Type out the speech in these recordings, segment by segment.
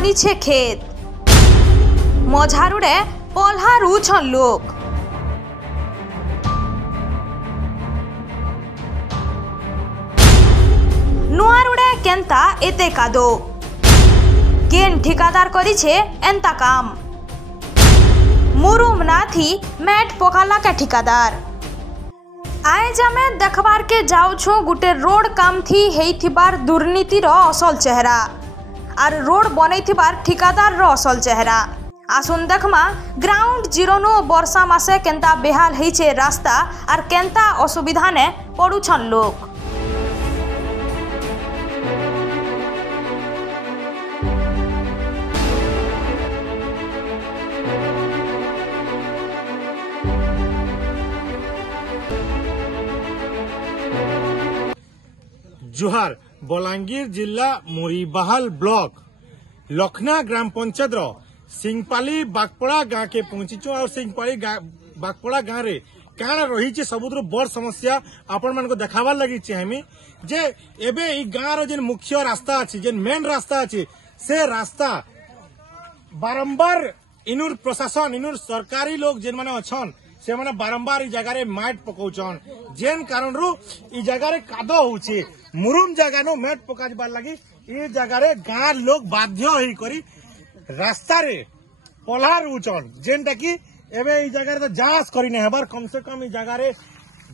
बनी खेत मझारुड़े पल्हा रुछन लोक। नुआरुड़े केंता एते कादो केन ठिकादार करिछे एंता काम मुरुम नाथी मैट पकाला के ठिकादार। आए जामे देखबार के जाऊ छो गुटे रोड काम थी हेइथिबार दुर्नीति रो असल चेहरा और रोड बनैथिबार ठिकादार रो असल चेहरा। आसुन देखमा ग्राउंड जीरो नो वर्षा मासे केंता बेहाल हेइछे रास्ता और केंता असुविधा ने पड़ुछन लोक। जुहार बलांगीर जिला मुरीबाहाल ब्लॉक लखना ग्राम पंचायत सिंहपाली बागपड़ा गाँव के पहुंचीचु और सिंहपाली बागपड़ा गाँव रे काण रही सबुठ बड़ समस्या आपण मान देखाबार लगी हमी जे एबे ई गाँव रो जेन मुख्य रास्ता अच्छी जेन मेन रास्ता अच्छी से रास्ता बारंबार इनुर प्रशासन इनुर सरकारी लोग जेन माने अछन से माने बारंबार ई जगह रे माट पकाउछन जेन कारण रु ई जगह रे कादो होउछे मुरुम जगह नो मैट पकाजबार लगी ई जगह रे गाँव लोग बाध्य होई करी रास्ता रे पल्हा रुचन जेनटा कि एबे ई जगह रे तो जांच करी नै हेबार कम से कम ई जगह रे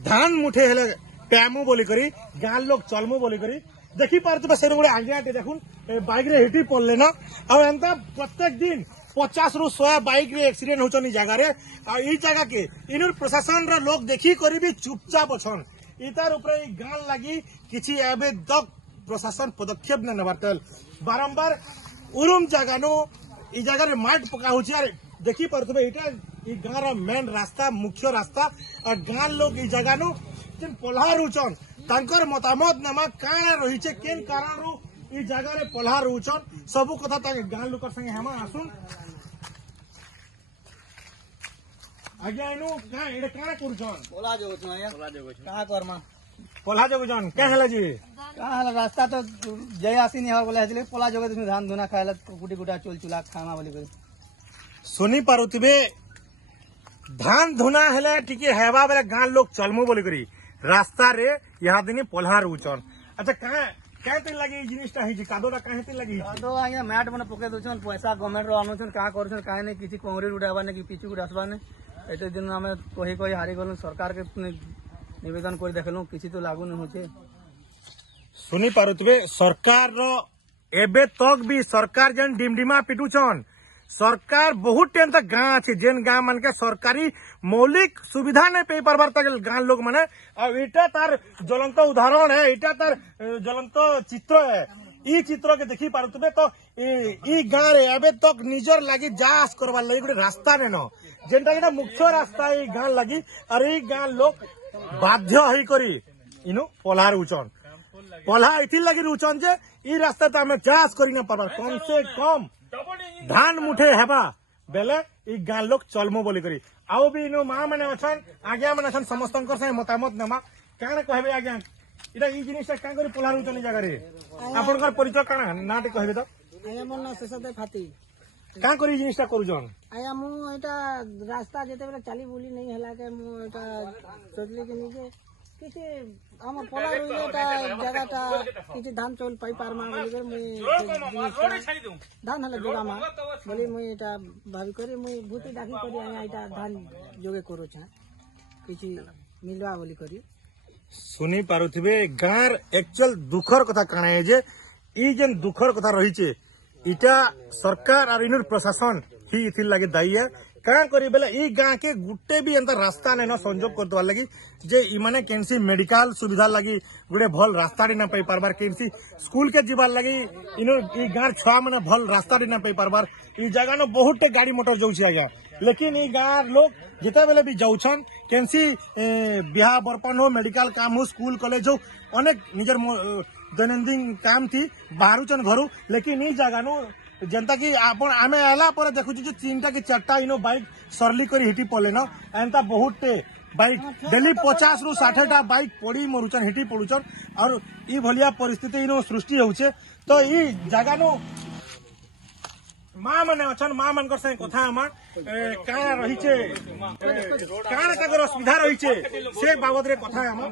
धान मुठे हेले पैमु बोली करी गाँव लोग चलमु बोली करी देखि पारतबे से गोटे आज्ञाटे देखुन बाइक रे हिटी पड़ले ना आ एंता प्रत्येक दिन 50 रु 100 बाइक रे एक्सीडेंट होचन ई जगह रे आ ई जगह के इनुर प्रशासन रा लोग देखि करी भी चुपचाप अछन इतार ऊपर ई गाँव लगी किछि एबे तक प्रशासन पदक्षेप न नेबार बारंबार उरुम जगह नो ई जगह रे माट पका होछि अरे देखि परतबे इटा ई गाँव रा मेन रास्ता मुख्य रास्ता और गाँव लोग ई जगह नो जेन पल्हा रुचन तांकर मतामत नमा काण रहिছে केन कारण रु ई जगह रे पल्हा रुचन सब कथा ताके गाँव लोकर संगे हेमा आसुन आज्ञा इनु का एडे काण करूछन पोला जोगो छ आया पोला जोगो छ का करमा पल्हा जोगजन का हला जी का हला रास्ता तो जय आसी नहीं हर बोले हजले पोला जोगो तुम धान धुना खायला गुटी गुटा चोल चुला खामा बोली कर सुनी पारुतिबे धान धुना हेले टिके हेबा बेले गाँव लोग चलमु बोली करी रास्ता रे यहाँ दिन पल्हा रुचन अच्छा क्या दिन लगी जिनिसटा हिजी कादोटा काहे दिन लगी कादो आगे मैट बने पके दोछन पैसा गवर्नमेंट रो अनुछन का करछन काहे ने किछि कोंगरी उड़ाबा ने कि पिचु उड़ासबा ने एते दिन हमें कही हारी गलु सरकार के निवेदन कर देखलु किछि तो लागू नहीं होचे सुनी पारुतबे सरकार रो एबे तक भी सरकार जन डिमडिमा पिटुछन सरकार बहुत टेन तक गाँव अच्छे जेन गाँव मन के सरकारी मौलिक सुविधा नहीं पे पारबार तक गाँव लोग माने और इटा तार ज्वलंत उदाहरण है इटा तार ज्वलंत चित्र है ई चित्र के देखी पारुतबे तो ई गाँव रे एबे तक निजर लगी जांच करबार लगी गोटे रास्ता ने न जेनटा कि मुख्य रास्ता ई गाँव लगी और ई गाँव लोग बाध्य होई करी इनु पल्हा रुचन पल्हा इथि लगी रुचन जे ई रास्ता तो हमें जांच करी न पारबार कम से कम धान मुठे हेबा बेले ई गाँव लोग चलमु बोली करी आउ भी इनु माँ मैंने अछन आज्ञा मैंने अछन समस्तंकर से मतामत नेमा काण कहबे आज्ञा इटा ई जिनिस का करी पल्हा रुचन जगह रे आपनकर परिचय काण नाटे कहबे तो आया मन ना सेसते फाती का करी जिनिसटा करूजन आया मु एटा रास्ता जेते बेले चाली बोली नहीं हला के मु एटा सोचली के नीचे किसी हम पला रोइटा जगहटा किसी धान चौल पाई पारमा बोली कर मुई धान हला जोगा मा बोली मुई एटा भाबी करे मुई भूति डाकी करी आया एटा धान जोगे करो छ किसी मिलवा बोली करी सुनी पारुथिबे गाँर एक्चुअल दुखर कथा काना है जे ई जेन दुखर कथा रहिचे इटा सरकार और इनुर प्रशासन ही इथिर लगे दायी है क्या करी बेले ई गाँव के गुटे भी एंता रास्ता नहीं न संजोग करते लगी जे इमाने केनसी मेडिकल सुविधा लगी गोटे भल रास्ता ना पाई पारबार केनसी स्कूल के जीवार लगी इनु ई गाँव छुआ मैंने भल रास्ता ना पाई पारबार ई जगह न बहुत गाड़ी मोटर जाऊँ आज्ञा लेकिन ई गाँव लोग जिते बेले भी जाऊन केनसी बिहा बर्पण हो मेडिकल काम हो स्कूल कॉलेज हो अनेक निजर दैनंदिन काम थी बाहरुचन घरू लेकिन ई जगह नु जनता की आपण आमे आला पर देखु जो 3टा कि 4टा इनो बाइक सरली करी हिटी पड़े न एंता बहुत बाइक डेली 50 रु 60टा बाइक पड़ी मरुचन हिटी पड़ुचन और ई भलिया परिस्थिति इनो सृष्टि होउछे तो ई जगह नो माँ मैंने अच्छा माँ मन कर संगे कथा हमार काना रही छे काना तकर असुविधा रही छे से बाबद रे कथा हमार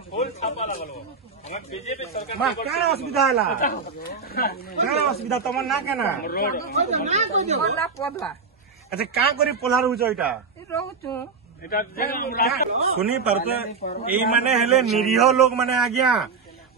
माँ काना असुविधा हला काना असुविधा तमन ना केना अच्छा का करी पोला रहू छ इटा सुनी पारते एई माने हेले निरीह लोग माने आज्ञा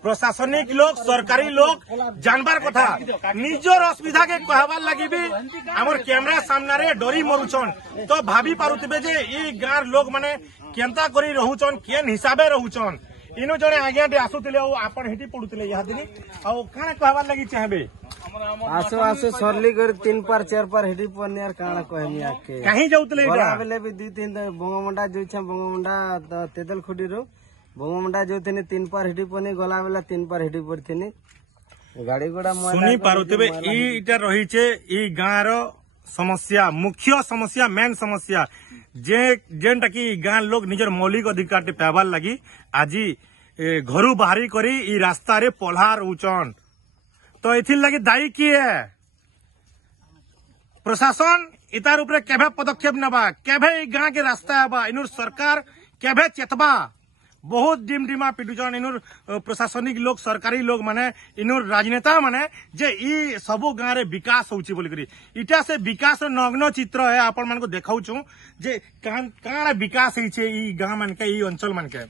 प्रशासनिक लोग सरकारी लोग जानबार कथा निजर असुविधा के कहबार लगी भी हमर कैमरा सामने रे डरी मरुछन तो भाभी पारुतबे जे ई गार लोग माने केंता करी रहउछन केन हिसाबे रहउछन इनो जने आज्ञा दे आसुतले और आपण हेटी पडुतले यहा दिनी आ काना कहबार लगी चाहबे आसो आसो सरली कर 3 पार 4 पार हेडी पनियार काना कहमी आके कहीं जाउतले इटा आबेले भी 2-3 बंगमुंडा जोइछा बंगमुंडा तेदल खुडी रो बंगमुंडा जोथिने 3 पार हेडी पनी गला बेला 3 पार हेडी पड़थिनी गाड़ी गोड़ा सुनी पारुतबे ई इटा रही छे ई गाँर समस्या मुख्य समस्या मेन समस्या जे जेनटा की गाँ लोग निजर मौलिक अधिकार टे पाइबार लगी आज घरू बाहरी करी ई रास्ता रे पोल्हार उचन तो एथिर लगी दायी किए प्रशासन इतार उपरे केभे पदक्षेप नबा केभे ई गाँ के रास्ता आबा इनुर सरकार केभे चेतबा बहुत डिमडिमा पिटुचन इनुर प्रशासनिक लोग सरकारी लोग माने इनुर राजनेता माने जे ई सबो गाँ रे विकास होउची बोली करी इटा से विकास नग्न चित्र है आपण मान को देखाउछु जे काना विकास होइछे ई गाँ मान के ई अंचल मान के